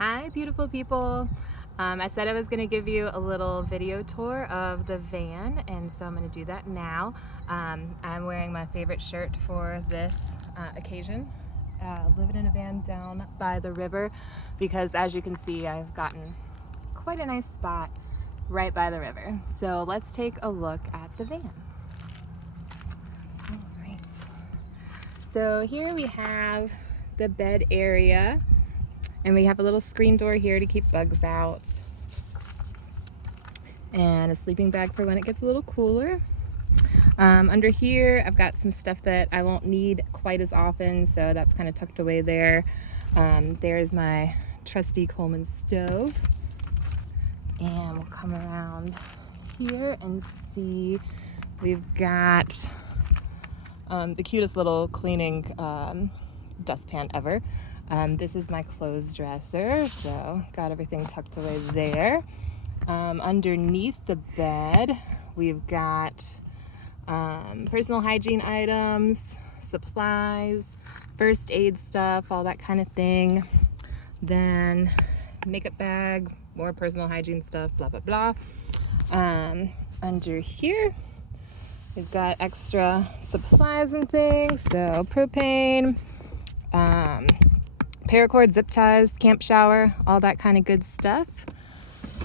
Hi beautiful people. I said I was going to give you a little video tour of the van, and so I'm going to do that now. I'm wearing my favorite shirt for this occasion, living in a van down by the river, because as you can see I've gotten quite a nice spot right by the river. So let's take a look at the van. All right. So here we have the bed area. And we have a little screen door here to keep bugs out. And a sleeping bag for when it gets a little cooler. Under here, I've got some stuff that I won't need quite as often, so that's kind of tucked away there. There's my trusty Coleman stove. And we'll come around here and see we've got the cutest little cleaning dustpan ever. This is my clothes dresser, so got everything tucked away there. Underneath the bed, we've got personal hygiene items, supplies, first aid stuff, all that kind of thing. Then makeup bag, more personal hygiene stuff, blah, blah, blah. Under here, we've got extra supplies and things, so propane, paracord, zip ties, camp shower, all that kind of good stuff.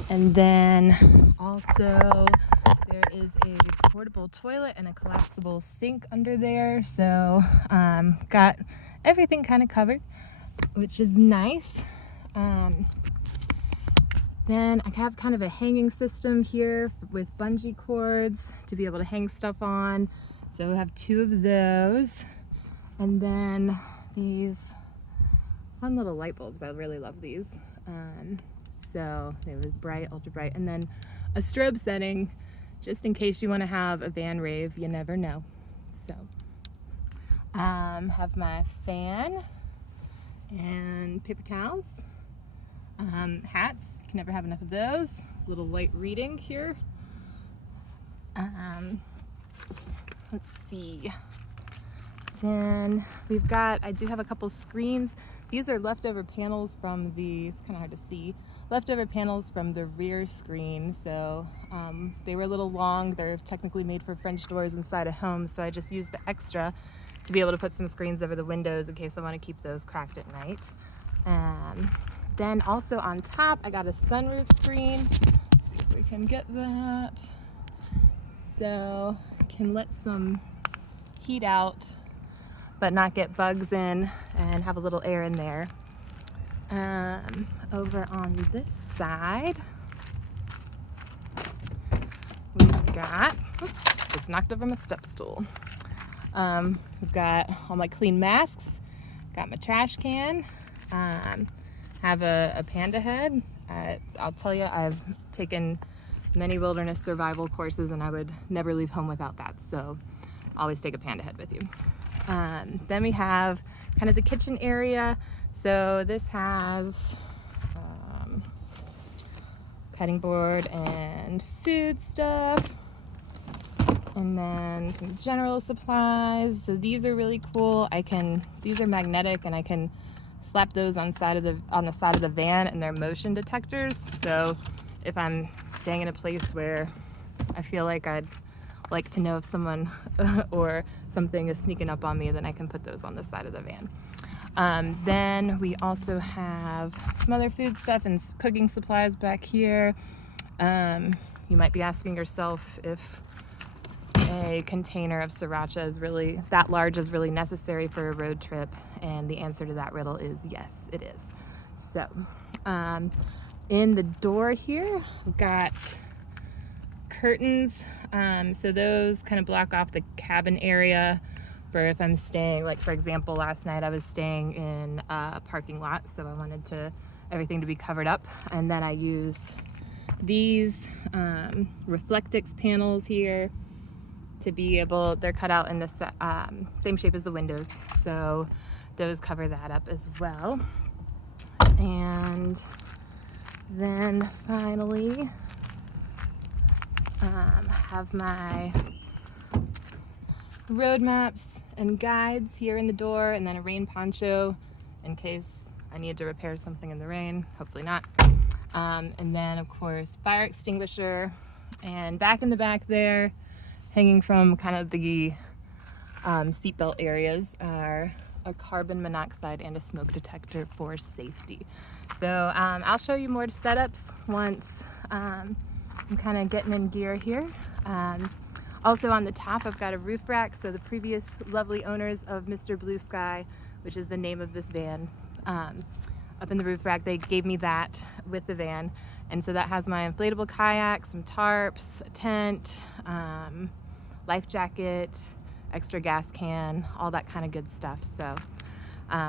And then also there is a portable toilet and a collapsible sink under there. So got everything kind of covered, which is nice. Then I have kind of a hanging system here with bungee cords to be able to hang stuff on. So we have 2 of those. And then these fun little light bulbs. I really love these. So they was bright, ultra bright, and then a strobe setting just in case you want to have a van rave. You never know. So have my fan and paper towels, hats. You can never have enough of those. Little light reading here. Let's see. Then we've got, I do have a couple screens. These are leftover panels from the, it's kind of hard to see, leftover panels from the rear screen. So they were a little long. They're technically made for French doors inside a home. So I just used the extra to be able to put some screens over the windows in case I want to keep those cracked at night. Then also on top, I got a sunroof screen. Let's see if we can get that. So I can let some heat out but not get bugs in and have a little air in there. Over on this side, we've got, oops, just knocked over my step stool. We've got all my clean masks, got my trash can, have a panda head. I'll tell you, I've taken many wilderness survival courses and I would never leave home without that, so always take a panda head with you. Then we have kind of the kitchen area. So this has cutting board and food stuff, and then some general supplies. So these are really cool. These are magnetic, and I can slap those on the side of the van, and they're motion detectors. So if I'm staying in a place where I feel like I'd like to know if someone or something is sneaking up on me, then I can put those on the side of the van. Then we also have some other food stuff and cooking supplies back here. You might be asking yourself if a container of sriracha is really that large is really necessary for a road trip, and the answer to that riddle is yes, it is. So in the door here, we've got curtains. So those kind of block off the cabin area for if I'm staying, like for example, last night I was staying in a parking lot, so I wanted everything to be covered up. And then I used these Reflectix panels here to be able, they're cut out in the same shape as the windows, so those cover that up as well. And then finally, have my road maps and guides here in the door, and then a rain poncho in case I need to repair something in the rain, hopefully not. And then of course fire extinguisher, and back in the back there, hanging from kind of the seatbelt areas, are a carbon monoxide and a smoke detector for safety. So I'll show you more setups once I'm kind of getting in gear here. Also on the top I've got a roof rack, so the previous lovely owners of Mr. Blue Sky, which is the name of this van, up in the roof rack, they gave me that with the van, and so that has my inflatable kayak, some tarps, a tent, life jacket, extra gas can, all that kind of good stuff. So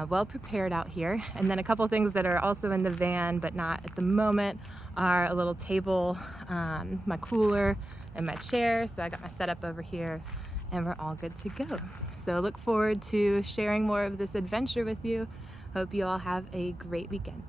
well prepared out here. And then a couple things that are also in the van but not at the moment are a little table, my cooler, and my chair. So I got my setup over here and we're all good to go. So look forward to sharing more of this adventure with you. Hope you all have a great weekend.